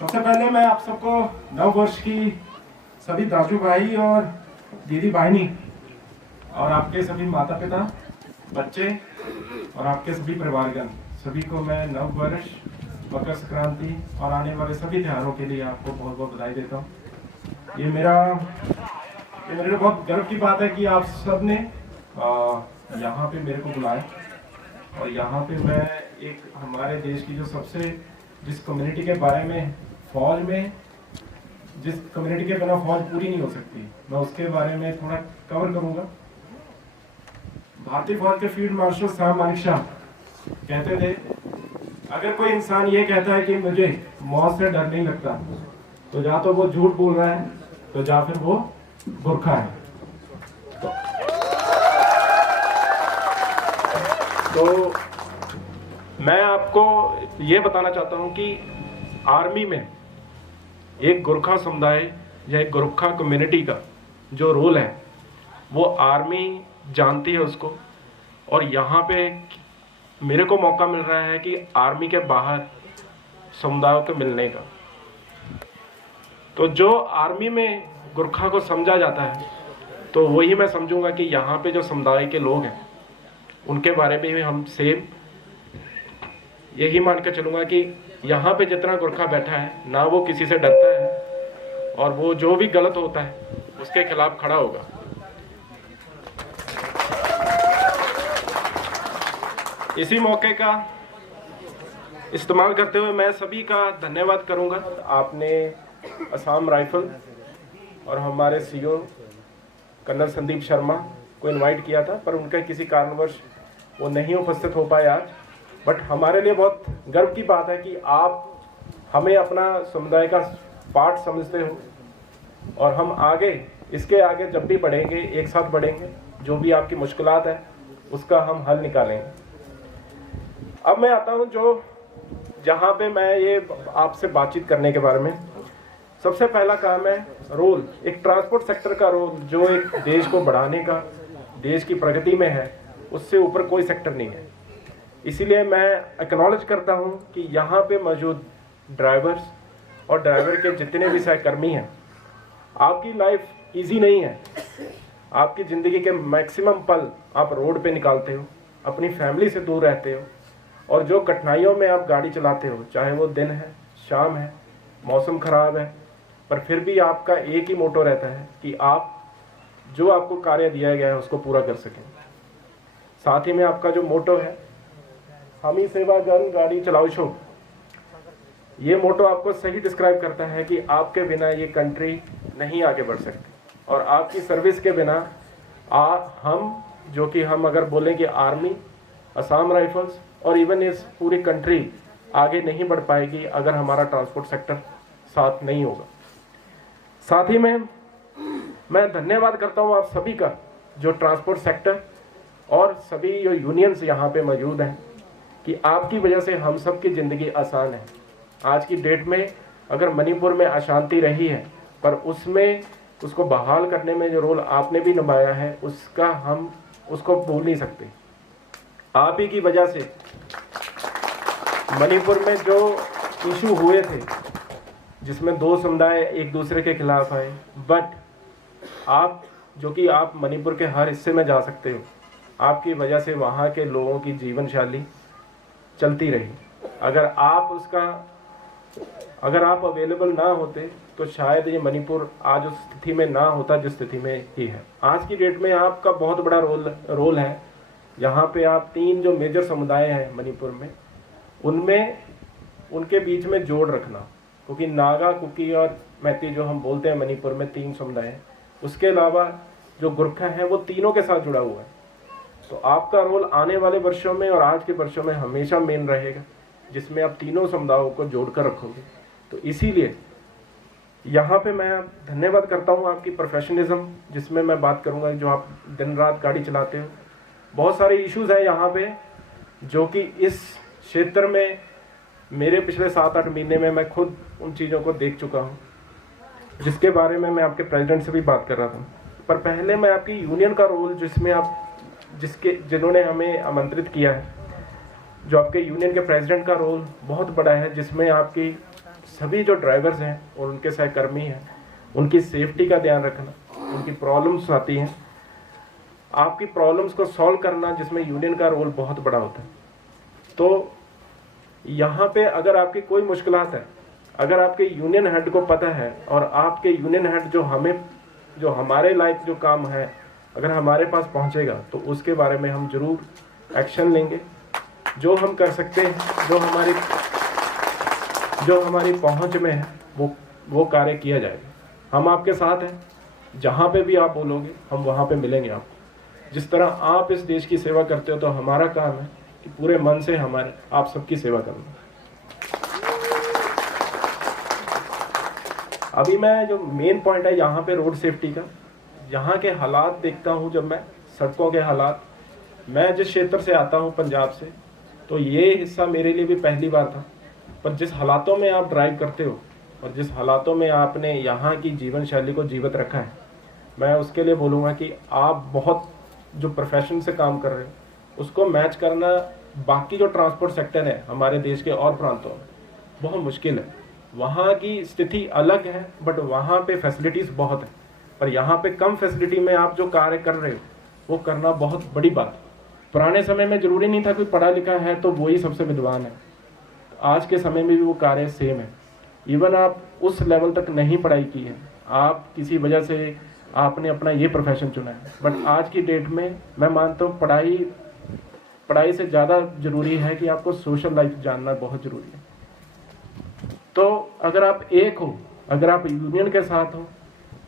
सबसे पहले मैं आप सबको नव वर्ष की सभी दाजू भाई और दीदी बहनी और आपके सभी माता पिता, बच्चे और आपके सभी परिवारजन, सभी को मैं नव वर्ष, मकर संक्रांति और आने वाले सभी त्योहारों के लिए आपको बहुत बहुत बधाई देता हूँ। ये मेरे लिए बहुत गर्व की बात है कि आप सब ने यहाँ पे मेरे को बुलाया और यहाँ पे मैं एक हमारे देश की जिस कम्युनिटी के बारे में फौज में जिस कम्युनिटी के बिना फौज पूरी नहीं हो सकती, मैं उसके बारे में थोड़ा कवर करूंगा। भारतीय फौज के फील्ड मार्शल साहब मानेकशॉ कहते थे, अगर कोई इंसान ये कहता है कि मुझे मौत से डर नहीं लगता, तो या तो वो झूठ बोल रहा है, तो या फिर वो गुरखा है। तो मैं आपको ये बताना चाहता हूं कि आर्मी में एक गोरखा समुदाय या एक गोरखा कम्युनिटी का जो रोल है वो आर्मी जानती है उसको, और यहाँ पे मेरे को मौका मिल रहा है कि आर्मी के बाहर समुदायों को मिलने का। तो जो आर्मी में गोरखा को समझा जाता है, तो वही मैं समझूंगा कि यहाँ पे जो समुदाय के लोग हैं उनके बारे में भी हम सेम यही मान कर चलूंगा कि यहाँ पे जितना गोरखा बैठा है ना वो किसी से डरता है, और वो जो भी गलत होता है उसके खिलाफ खड़ा होगा। इसी मौके का इस्तेमाल करते हुए मैं सभी का धन्यवाद करूंगा। आपने असम राइफल और हमारे सीओ कर्नल संदीप शर्मा को इनवाइट किया था, पर उनके किसी कारणवश वो नहीं उपस्थित हो पाए आज। बट हमारे लिए बहुत गर्व की बात है कि आप हमें अपना समुदाय का पार्ट समझते हो, और हम इसके आगे जब भी बढ़ेंगे एक साथ बढ़ेंगे, जो भी आपकी मुश्किलात है उसका हम हल निकालेंगे। अब मैं आता हूं जहां पे मैं ये आपसे बातचीत करने के बारे में। सबसे पहला काम है रोल, एक ट्रांसपोर्ट सेक्टर का रोल जो एक देश को बढ़ाने का, देश की प्रगति में है, उससे ऊपर कोई सेक्टर नहीं है। इसीलिए मैं एक्नॉलेज करता हूं कि यहाँ पे मौजूद ड्राइवर्स और ड्राइवर के जितने भी सहकर्मी हैं, आपकी लाइफ इजी नहीं है। आपकी ज़िंदगी के मैक्सिमम पल आप रोड पे निकालते हो, अपनी फैमिली से दूर रहते हो, और जो कठिनाइयों में आप गाड़ी चलाते हो, चाहे वो दिन है, शाम है, मौसम ख़राब है, पर फिर भी आपका एक ही मोटो रहता है कि आप जो आपको कार्य दिया गया है उसको पूरा कर सकें। साथ ही में आपका जो मोटो है, हम ही सेवा जन गाड़ी चलाओ छो, ये मोटो आपको सही डिस्क्राइब करता है कि आपके बिना ये कंट्री नहीं आगे बढ़ सकती, और आपकी सर्विस के बिना हम अगर बोलें कि आर्मी, असम राइफल्स और इवन इस पूरी कंट्री आगे नहीं बढ़ पाएगी अगर हमारा ट्रांसपोर्ट सेक्टर साथ नहीं होगा। साथ ही में मैं धन्यवाद करता हूँ आप सभी का, जो ट्रांसपोर्ट सेक्टर और सभी जो यूनियंस यहाँ पे मौजूद हैं, कि आपकी वजह से हम सब की ज़िंदगी आसान है। आज की डेट में अगर मणिपुर में अशांति रही है, पर उसको बहाल करने में जो रोल आपने भी निभाया है, उसका हम उसको भूल नहीं सकते। आप ही की वजह से मणिपुर में जो इशू हुए थे, जिसमें दो समुदाय एक दूसरे के खिलाफ आए, बट आप मणिपुर के हर हिस्से में जा सकते हो, आपकी वजह से वहाँ के लोगों की जीवन शैली चलती रही। अगर आप अवेलेबल ना होते तो शायद ये मणिपुर आज उस स्थिति में ना होता जिस स्थिति में ही है। आज की डेट में आपका बहुत बड़ा रोल है। यहाँ पे आप 3 जो मेजर समुदाय हैं मणिपुर में, उनके बीच में जोड़ रखना, क्योंकि नागा, कुकी और मैती जो हम बोलते हैं मणिपुर में 3 समुदाय हैं, उसके अलावा जो गोरखा है वो तीनों के साथ जुड़ा हुआ है। तो आपका रोल आने वाले वर्षों में और आज के वर्षों में हमेशा मेन रहेगा, जिसमें आप तीनों समुदायों को जोड़कर रखोगे। तो इसीलिए यहाँ पे मैं धन्यवाद करता हूँ आपकी प्रोफेशनलिज्म, जिसमें मैं बात करूँगा जो आप दिन रात गाड़ी चलाते हो। बहुत सारे इश्यूज़ हैं यहाँ पे जो कि इस क्षेत्र में मेरे पिछले 7-8 महीने में मैं खुद उन चीज़ों को देख चुका हूँ, जिसके बारे में मैं आपके प्रेसिडेंट से भी बात कर रहा था। पर पहले मैं आपकी यूनियन का रोल, जिन्होंने हमें आमंत्रित किया है, जो आपके यूनियन के प्रेसिडेंट का रोल बहुत बड़ा है, जिसमें आपकी सभी जो ड्राइवर्स हैं और उनके सहकर्मी हैं, उनकी सेफ्टी का ध्यान रखना, उनकी प्रॉब्लम्स आती हैं, आपकी प्रॉब्लम्स को सॉल्व करना, जिसमें यूनियन का रोल बहुत बड़ा होता है। तो यहाँ पे अगर आपकी कोई मुश्किलात है, अगर आपके यूनियन हेड को पता है और आपके यूनियन हेड जो हमारे लायक जो काम है अगर हमारे पास पहुँचेगा, तो उसके बारे में हम जरूर एक्शन लेंगे। जो हम कर सकते हैं, जो हमारी पहुँच में है, वो कार्य किया जाएगा। हम आपके साथ हैं, जहाँ पे भी आप बोलोगे हम वहाँ पे मिलेंगे आपको। जिस तरह आप इस देश की सेवा करते हो, तो हमारा काम है कि पूरे मन से हमारे आप सबकी सेवा करना। अभी मैं जो मेन पॉइंट है यहाँ पे रोड सेफ्टी का, यहाँ के हालात देखता हूँ जब मैं, सड़कों के हालात, मैं जिस क्षेत्र से आता हूँ पंजाब से, तो ये हिस्सा मेरे लिए भी पहली बार था। पर जिस हालातों में आप ड्राइव करते हो और जिस हालातों में आपने यहाँ की जीवन शैली को जीवित रखा है, मैं उसके लिए बोलूँगा कि आप बहुत जो प्रोफेशन से काम कर रहे हो उसको मैच करना बाकी जो ट्रांसपोर्ट सेक्टर है हमारे देश के और प्रांतों में बहुत मुश्किल है। वहाँ की स्थिति अलग है, बट वहाँ पे फैसिलिटीज़ बहुत है, पर यहाँ पे कम फैसिलिटी में आप जो कार्य कर रहे हो वो करना बहुत बड़ी बात है। पुराने समय में जरूरी नहीं था कोई पढ़ा लिखा है तो वो ही सबसे विद्वान है, आज के समय में भी वो कार्य सेम है। इवन आप उस लेवल तक नहीं पढ़ाई की है, आप किसी वजह से आपने अपना ये प्रोफेशन चुना है, बट आज की डेट में मैं मानता हूँ पढ़ाई से ज़्यादा जरूरी है कि आपको सोशल लाइफ जानना बहुत ज़रूरी है। तो अगर आप एक हो, अगर आप यूनियन के साथ हो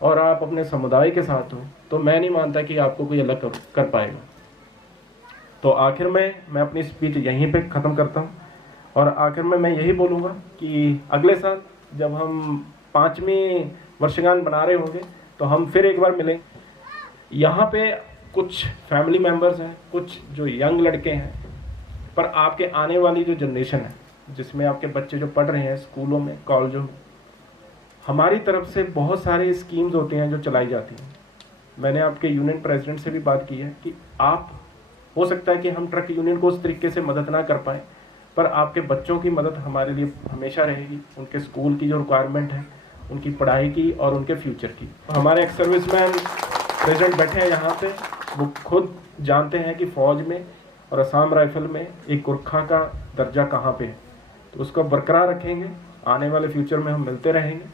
और आप अपने समुदाय के साथ हो, तो मैं नहीं मानता कि आपको कोई अलग कर पाएगा। तो आखिर में मैं अपनी स्पीच यहीं पे ख़त्म करता हूँ और आखिर में मैं यही बोलूँगा कि अगले साल जब हम 5वीं वर्षगांठ बना रहे होंगे तो हम फिर एक बार मिलें। यहाँ पे कुछ फैमिली मेम्बर्स हैं, कुछ जो यंग लड़के हैं, पर आपके आने वाली जो जनरेशन है, जिसमें आपके बच्चे जो पढ़ रहे हैं स्कूलों में, कॉलेजों में, हमारी तरफ से बहुत सारी स्कीम्स होती हैं जो चलाई जाती हैं। मैंने आपके यूनियन प्रेसिडेंट से भी बात की है कि आप, हो सकता है कि हम ट्रक यूनियन को उस तरीके से मदद ना कर पाएँ, पर आपके बच्चों की मदद हमारे लिए हमेशा रहेगी। उनके स्कूल की जो रिक्वायरमेंट है, उनकी पढ़ाई की और उनके फ्यूचर की। हमारे एक्स सर्विसमैन प्रेसिडेंट बैठे हैं यहाँ पे, वो खुद जानते हैं कि फ़ौज में और असम राइफल में एक गुरखा का दर्जा कहाँ पे है, तो उसको बरकरार रखेंगे। आने वाले फ्यूचर में हम मिलते रहेंगे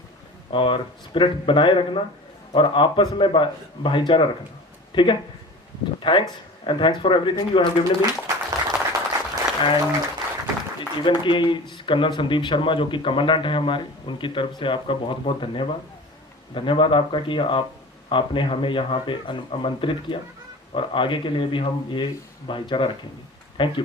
और स्पिरिट बनाए रखना और आपस में भाईचारा रखना, ठीक है। Thanks and thanks for everything you have given me. And even कि कर्नल संदीप शर्मा जो कि कमांडेंट है हमारे, उनकी तरफ से आपका बहुत बहुत धन्यवाद आपका कि आपने हमें यहाँ पे आमंत्रित किया और आगे के लिए भी हम ये भाईचारा रखेंगे। Thank you.